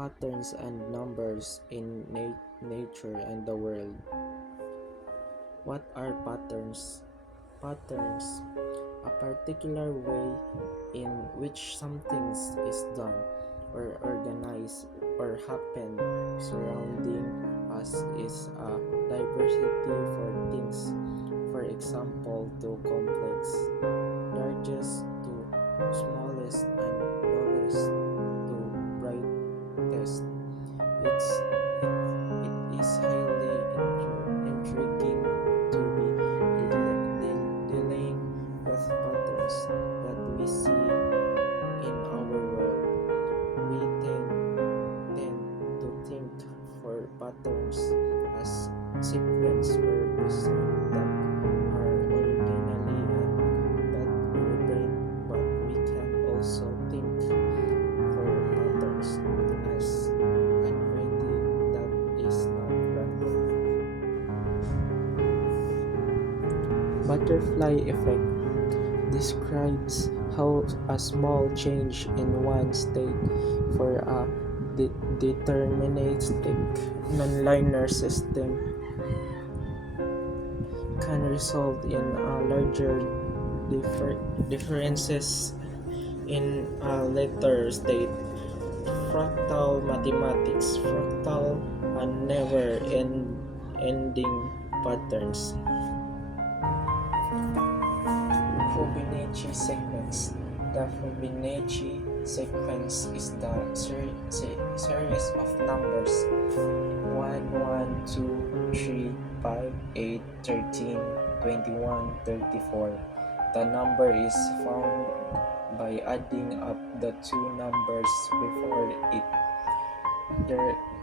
patterns and numbers in nature and the world. What are patterns? Patterns, a particular way in which something is done or organized or happen surrounding us is a diversity for things. For example, to complex, largest to smallest and lowest to brightest. It is highly intriguing to be dealing with patterns that we see in our world. We tend to think for patterns as sequence or design that are ordinarily and that ordained, but we can also think for patterns as anything that is not random. Butterfly effect describes how a small change in one state for a deterministic nonlinear system can result in larger differences in a later state. Fractal mathematics, fractal and never ending patterns. Fibonacci sequence. The Fibonacci sequence is the series of numbers 1, 1, 2, 3, 5, 8, 13, 21, 34. The number is found by adding up the two numbers before it.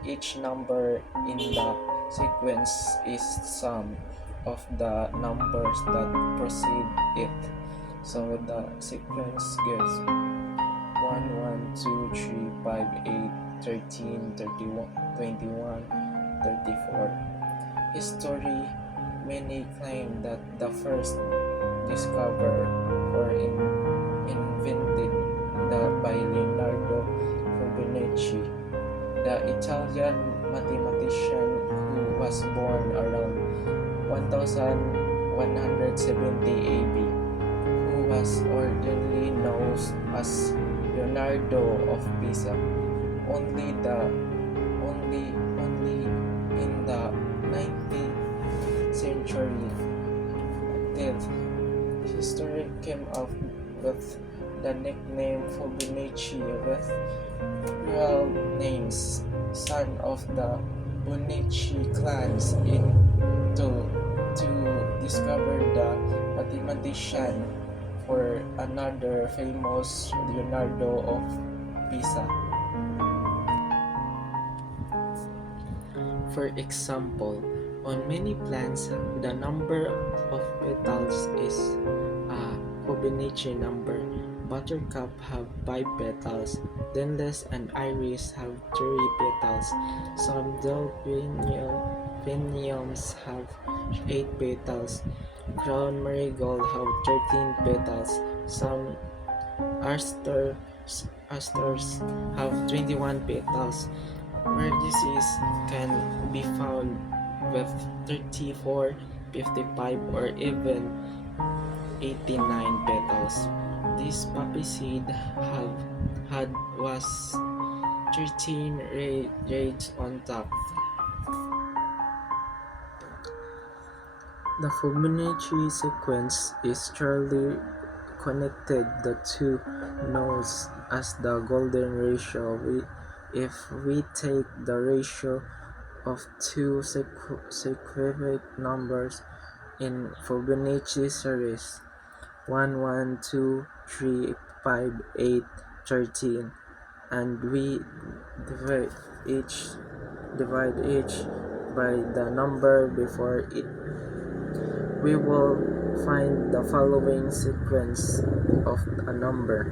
Each number in the sequence is sum of the numbers that precede it. So the sequence gives 1, 1, 2, 3, 5, 8, 13, 31, 21, 34. History. Many claim that the first discoverer or invented by Leonardo Fibonacci, the Italian mathematician who was born around 1170 AD, who was originally known as Leonardo of Pisa. Only in the 19th century did history came up with the nickname Fibonacci, with real names, son of the Bonici clans, to discover the mathematician for another famous Leonardo of Pisa. For example, on many plants, the number of petals is a Fibonacci number. Buttercup have 5 petals, Denles and Iris have 3 petals, some delphiniums have 8 petals, crown marigold have 13 petals, some asters have 21 petals. Narcissus can be found with 34, 55, or even 89 petals. This poppy seed was 13 raids on top. The Fibonacci sequence is strongly connected. The two knows as the golden ratio. If we take the ratio of two sequential numbers in Fibonacci series 1, 1, 2, 3, 5, 8, 13, and we divide each by the number before it, we will find the following sequence of a number